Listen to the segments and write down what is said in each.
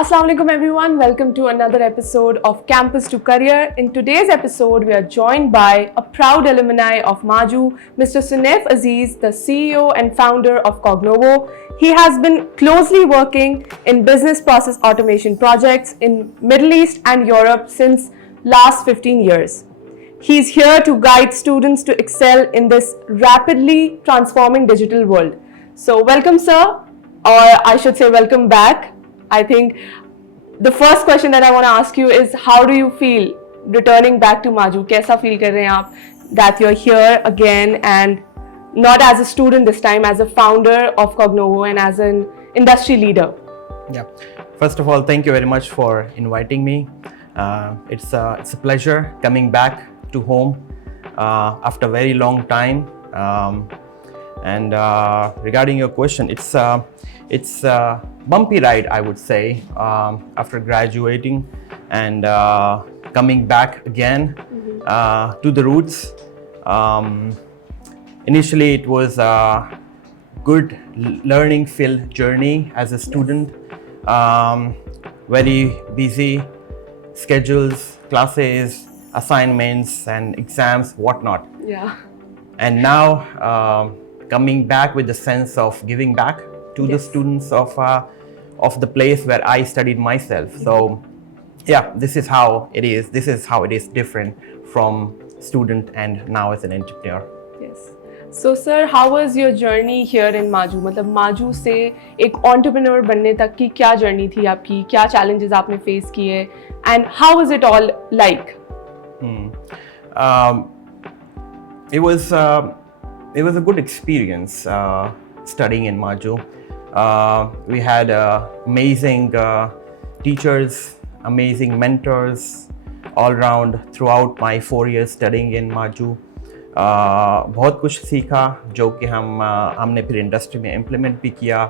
Assalamu alaikum everyone, welcome to another episode of Campus to Career. In today's episode, we are joined by a proud alumni of MAJU, Mr. Sunaif Aziz, the CEO and founder of Cognovo. He has been closely working in business process automation projects in Middle East and Europe since last 15 years. He's here to guide students to excel in this rapidly transforming digital world. So welcome sir, or I should say welcome back. I think the first question that I want to ask you is, how do you feel returning back to MAJU? कैसा feel कर रहे हैं आप that you're here again and not as a student this time, as a founder of Cognovo and as an industry leader? Yeah. First of all, thank you very much for inviting me. It's a pleasure coming back to home after a very long time. And regarding your question, it's a bumpy ride, I would say, after graduating and coming back again to the roots. Initially, it was a good learning-filled journey as a student. Very busy schedules, classes, assignments, and exams, whatnot. Yeah. And now coming back with the sense of giving back to the students of the place where I studied myself. So yeah, this is how it is. This is how it is different from student and now as an entrepreneur. Yes. So sir, how was your journey here in MAJU? मतलब MAJU से एक entrepreneur बनने तक की क्या journey थी आपकी? क्या challenges आपने face किए? And how was it all like? It was a good experience studying in MAJU. We had amazing teachers, amazing mentors all around throughout my 4 years studying in MAJU. बहुत कुछ सीखा जो कि हमने फिर इंडस्ट्री में इम्प्लीमेंट भी किया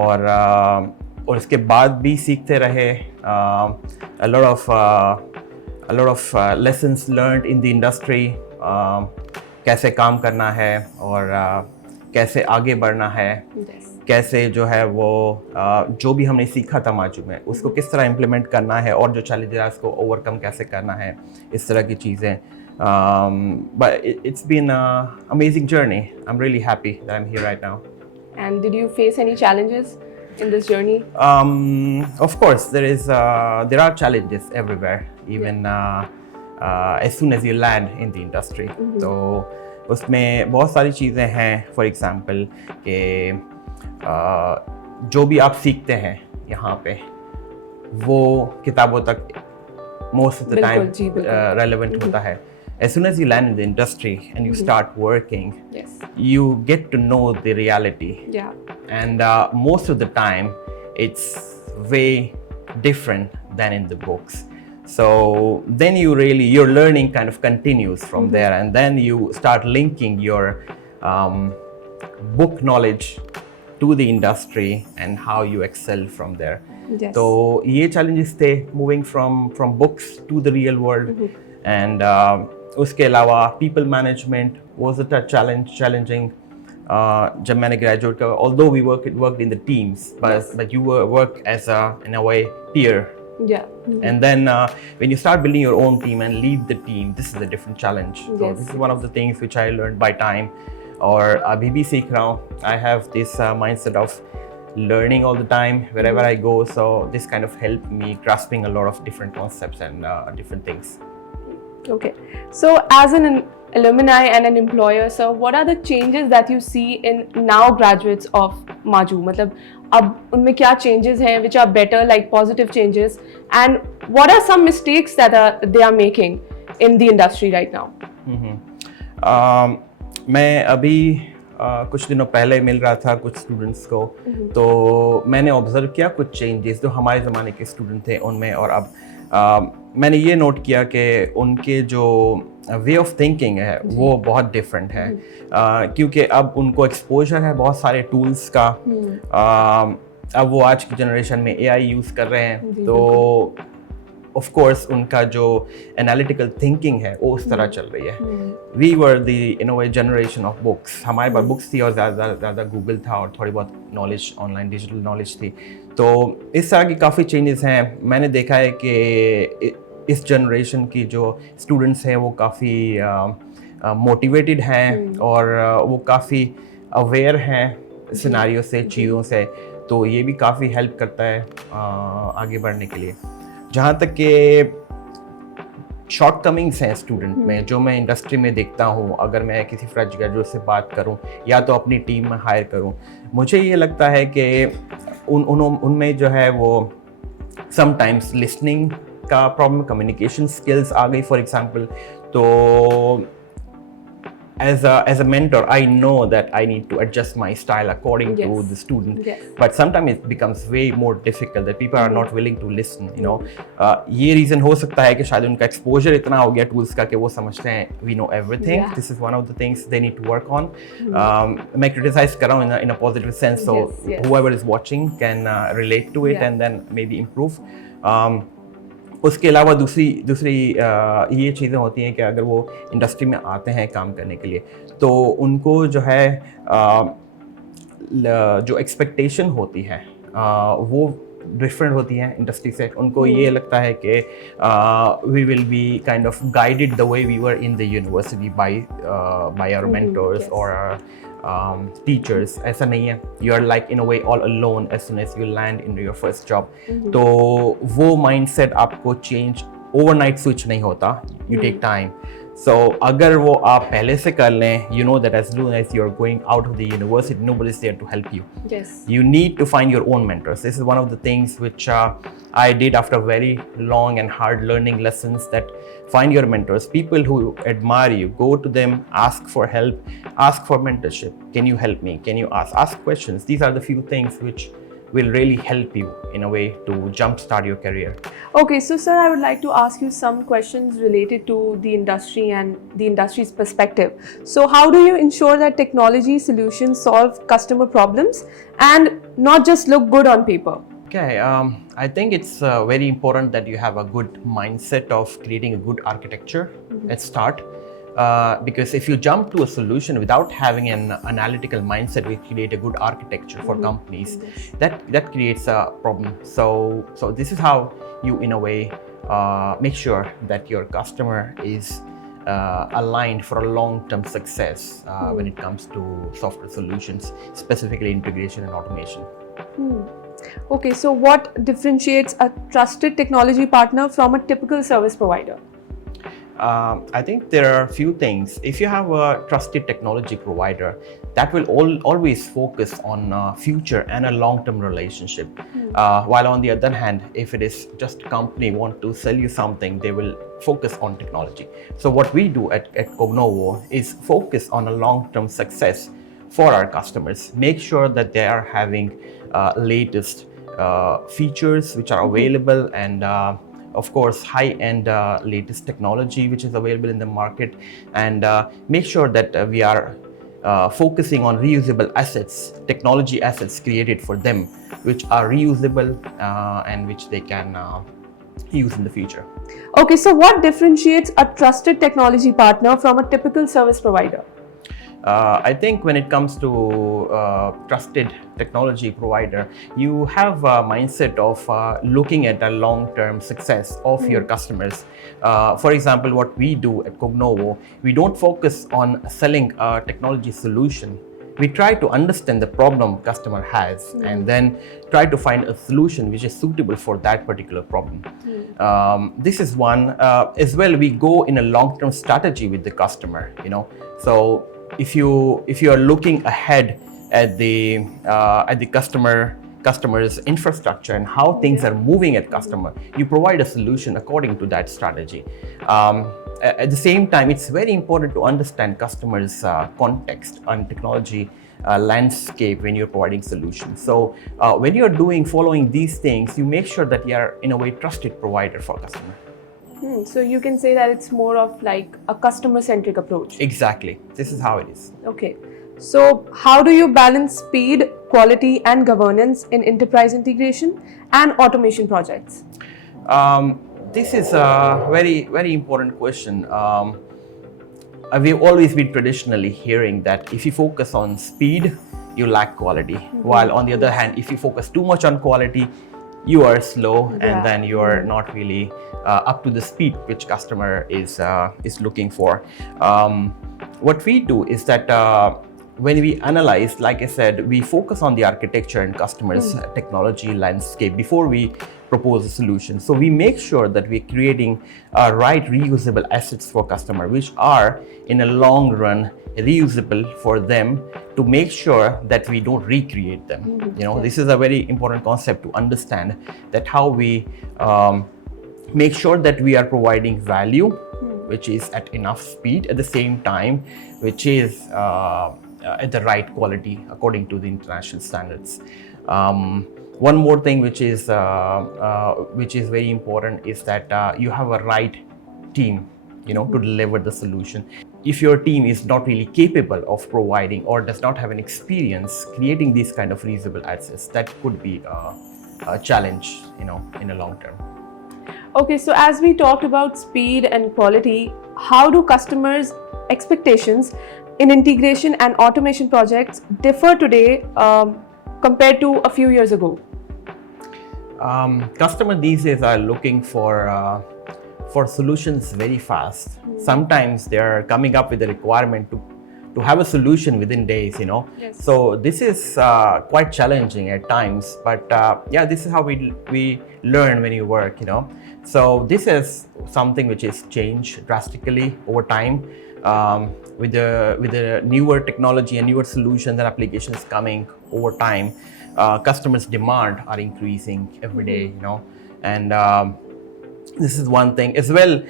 और इसके बाद भी सीखते रहे. A lot of lessons learned in the industry. कैसे काम करना है और कैसे आगे बढ़ना है. कैसे जो है वो जो भी हमने सीखा था माजू में उसको किस तरह इम्प्लीमेंट करना है और जो चैलेंजेस है उसको ओवरकम कैसे करना है, इस तरह की चीज़ें. But it's been an amazing journey. I'm really happy that I'm here right now. And did you face any challenges in this journey? Of course, there are challenges everywhere, even as soon as you land in the industry. तो उसमें बहुत सारी चीज़ें हैं. For example कि जो भी आप सीखते हैं यहाँ पे वो किताबों तक most of the time relevant होता है. As soon as you land in the industry and you start working, you get to know the reality. Yeah. And most of the time it's way different than in the books. So then your learning kind of continues from there, and then you start linking your book knowledge to the industry and how you excel from there. Yes. So ये challenges थे moving from books to the real world. And उसके अलावा people management was a challenging. जब मैंने graduate किया, although we worked in the teams, but you work as in a way peer. Yeah. And then when you start building your own team and lead the team, this is a different challenge. So this is one of the things which I learned by time. और अभी भी सीख रहा हूँ. I have this mindset of learning all the time wherever I go. So this kind of helped me grasping a lot of different concepts and different things. Okay. So as an alumni and an employer, sir, what are the changes that you see in now graduates of MAJU? मतलब अब उनमें क्या changes हैं which are better, like positive changes, and what are some mistakes that they are making in the industry right now? मैं अभी कुछ दिनों पहले मिल रहा था कुछ स्टूडेंट्स को. तो मैंने ऑब्जर्व किया कुछ चेंजेस जो हमारे ज़माने के स्टूडेंट थे उनमें और अब मैंने ये नोट किया कि उनके जो वे ऑफ थिंकिंग है वो बहुत डिफरेंट है. क्योंकि अब उनको एक्सपोजर है बहुत सारे टूल्स का. अब वो आज की जनरेशन में AI यूज़ कर रहे हैं. तो of course उनका जो analytical thinking है वो उस तरह चल रही है. We were the in a way generation of books. हमारे पास books थी और ज़्यादा Google था और थोड़ी बहुत knowledge online digital knowledge थी. तो इस तरह की काफ़ी changes हैं. मैंने देखा है कि इस generation की जो students हैं वो काफ़ी motivated हैं और वो काफ़ी aware हैं सिनारियो से, चीज़ों से. तो ये भी काफ़ी हेल्प करता है आगे बढ़ने के लिए. जहाँ तक कि शॉर्ट कमिंग्स हैं स्टूडेंट में, जो मैं इंडस्ट्री में देखता हूँ, अगर मैं किसी फ्रेश ग्रेजुएट से बात करूँ या तो अपनी टीम में हायर करूँ, मुझे ये लगता है कि उनमें जो है वो समटाइम्स लिसनिंग का प्रॉब्लम, कम्युनिकेशन स्किल्स आ गई फॉर एग्जांपल. तो as a mentor, I know that I need to adjust my style according to the student. But sometimes it becomes way more difficult that people are not willing to listen. You know, ये reason हो सकता है कि शायद उनका exposure इतना हो गया tools का कि वो समझते हैं we know everything. This is one of the things they need to work on. मैं criticize कर रहा हूँ in a positive sense, so whoever is watching can relate to it and then maybe improve. उसके अलावा दूसरी ये चीज़ें होती हैं कि अगर वो इंडस्ट्री में आते हैं काम करने के लिए, तो उनको जो है जो एक्सपेक्टेशन होती है वो डिफरेंट होती है इंडस्ट्री से. उनको ये लगता है कि we will be kind of guided the way we were in the university by our mentors और teachers. ऐसा नहीं है. You are like in a way all alone as soon as you land in your first job. तो वो mindset आपको change overnight switch नहीं होता. You take time. So अगर वो आप पहले से कर लें, you know that as soon as you're going out of the university, nobody's there to help you. Yes. You need to find your own mentors. This is one of the things which I did after very long and hard learning lessons, that find your mentors, people who admire you, go to them, ask for help, ask for mentorship. Can you help me? Can you ask questions? These are the few things which will really help you in a way to jumpstart your career. Okay, so sir, I would like to ask you some questions related to the industry and the industry's perspective. So how do you ensure that technology solutions solve customer problems and not just look good on paper? Okay, I think it's very important that you have a good mindset of creating a good architecture at start. Because if you jump to a solution without having an analytical mindset, we create a good architecture for companies. That creates a problem. So this is how you, in a way, make sure that your customer is aligned for a long-term success when it comes to software solutions, specifically integration and automation. Okay, so what differentiates a trusted technology partner from a typical service provider? I think there are a few things. If you have a trusted technology provider, that will always focus on future and a long-term relationship. While on the other hand, if it is just a company want to sell you something, they will focus on technology. So what we do at Cognovo is focus on a long-term success for our customers. Make sure that they are having latest features which are available and of course high-end latest technology which is available in the market, and make sure that we are focusing on reusable assets, technology assets created for them which are reusable and which they can use in the future. Okay, so what differentiates a trusted technology partner from a typical service provider? I think when it comes to trusted technology provider, you have a mindset of looking at the long-term success of your customers. For example, what we do at Cognovo, we don't focus on selling a technology solution. We try to understand the problem customer has and then try to find a solution which is suitable for that particular problem. This is one. As well, we go in a long-term strategy with the customer. So if you are looking ahead at the customer's infrastructure and how things are moving at customer, you provide a solution according to that strategy. At the same time, it's very important to understand customers' context and technology landscape when you're providing solutions. So when you're following these things, you make sure that you are in a way trusted provider for customer. So you can say that it's more of like a customer-centric approach. Exactly. This is how it is. Okay. So how do you balance speed, quality and governance in enterprise integration and automation projects? This is a very important question. We've always been traditionally hearing that if you focus on speed, you lack quality. While on the other hand, if you focus too much on quality, you are slow, and then you are not really up to the speed which customer is looking for. What we do is that when we analyze, like I said, we focus on the architecture and customers' technology landscape before we propose a solution. So we make sure that we're creating right reusable assets for customer, which are in a long run reusable for them, to make sure that we don't recreate them. This is a very important concept to understand, that how we make sure that we are providing value which is at enough speed, at the same time which is at the right quality according to the international standards. One more thing which is very important is that you have a right team, to deliver the solution. If your team is not really capable of providing or does not have an experience creating these kind of reusable assets, that could be a challenge, in the long term. Okay, so as we talked about speed and quality, how do customers' expectations in integration and automation projects differ today compared to a few years ago? Customers these days are looking for solutions very fast. Sometimes they are coming up with a requirement to have a solution within days, Yes. So this is quite challenging at times, but this is how we learn when you work, So this is something which has changed drastically over time. With the newer technology and newer solutions and applications coming over time, customers' demand are increasing every day, and this is one thing as well.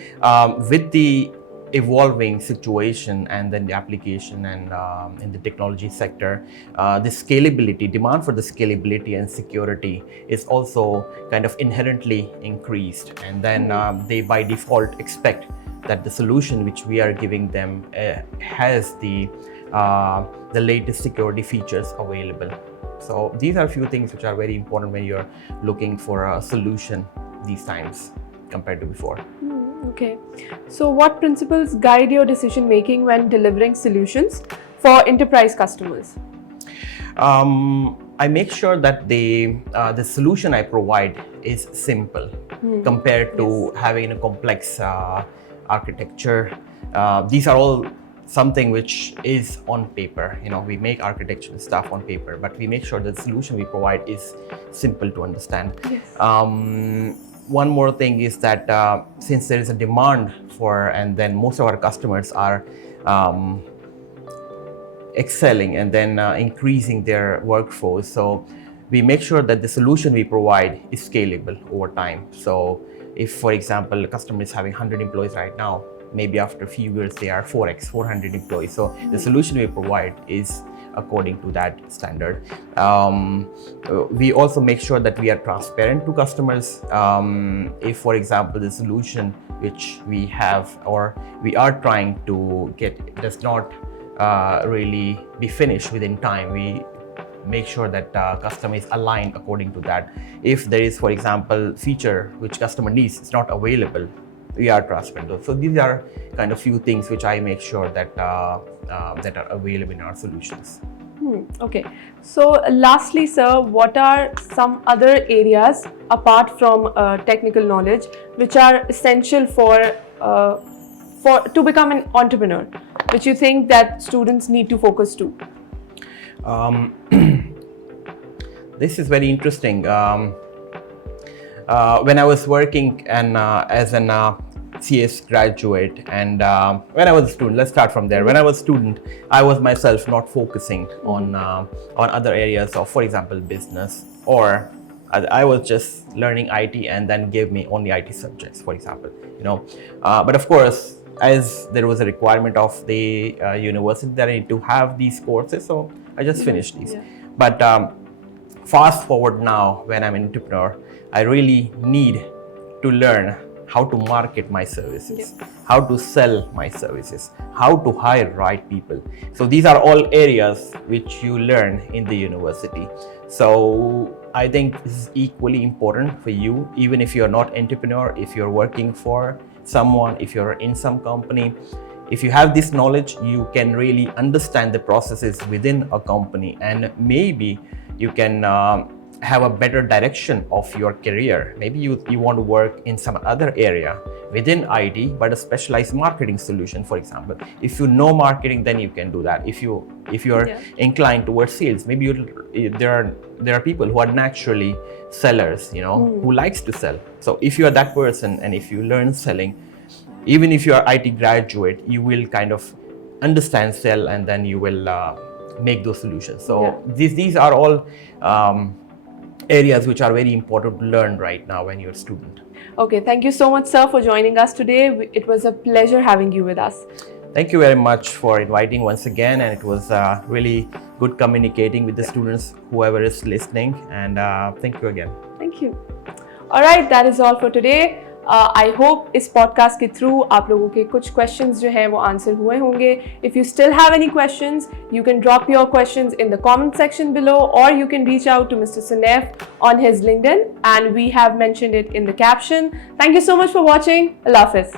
With the evolving situation and then the application and in the technology sector, the scalability, demand for the scalability and security is also kind of inherently increased, and then they by default expect that the solution which we are giving them has the latest security features available. So these are a few things which are very important when you're looking for a solution these times compared to before. Okay, so what principles guide your decision making when delivering solutions for enterprise customers? I make sure that the solution I provide is simple compared to having a complex architecture. These are all something which is on paper. We make architecture and stuff on paper, but we make sure that the solution we provide is simple to understand. Yes. One more thing is that since there is a demand for, and then most of our customers are excelling and then increasing their workforce, so we make sure that the solution we provide is scalable over time. So if, for example, a customer is having 100 employees right now, maybe after a few years they are 400 employees. So the solution we provide is according to that standard. We also make sure that we are transparent to customers. If, for example, the solution which we have or we are trying to get does not really be finished within time, we make sure that customer is aligned according to that. If there is, for example, feature which customer needs is not available, we are transparent. So these are kind of few things which I make sure that that are available in our solutions. Okay. So lastly, sir, what are some other areas apart from technical knowledge which are essential for to become an entrepreneur, which you think that students need to focus to? This is very interesting. When I was working and as an CS graduate, and when I was a student, let's start from there. When I was a student, I was myself not focusing on other areas of, for example, business, or I was just learning IT and then gave me only IT subjects, for example, But of course, as there was a requirement of the university that I need to have these courses, so I just finished these. Yeah. But fast forward now, when I'm an entrepreneur, I really need to learn how to market my services, how to sell my services, how to hire right people. So these are all areas which you learn in the university. So I think this is equally important for you, even if you're not entrepreneur, if you're working for someone, if you're in some company. If you have this knowledge, you can really understand the processes within a company, and maybe you can have a better direction of your career. Maybe you want to work in some other area within IT, but a specialized marketing solution, for example. If you know marketing, then you can do that. If you're inclined towards sales, maybe there are people who are naturally sellers, who likes to sell. So if you are that person, and if you learn selling, even if you are IT graduate, you will kind of understand sell, and then you will make those solutions. So these are all areas which are very important to learn right now when you're a student. Okay, thank you so much, sir, for joining us today. It was a pleasure having you with us. Thank you very much for inviting once again, and it was really good communicating with the students, whoever is listening, and thank you again. Thank you. All right, that is all for today. I hope इस podcast के through आप लोगों के कुछ questions जो हैं वो answer हुए होंगे. If you still have any questions, you can drop your questions in the comment section below, or you can reach out to Mr. Sunaif on his LinkedIn, and we have mentioned it in the caption. Thank you so much for watching. Allah Hafiz.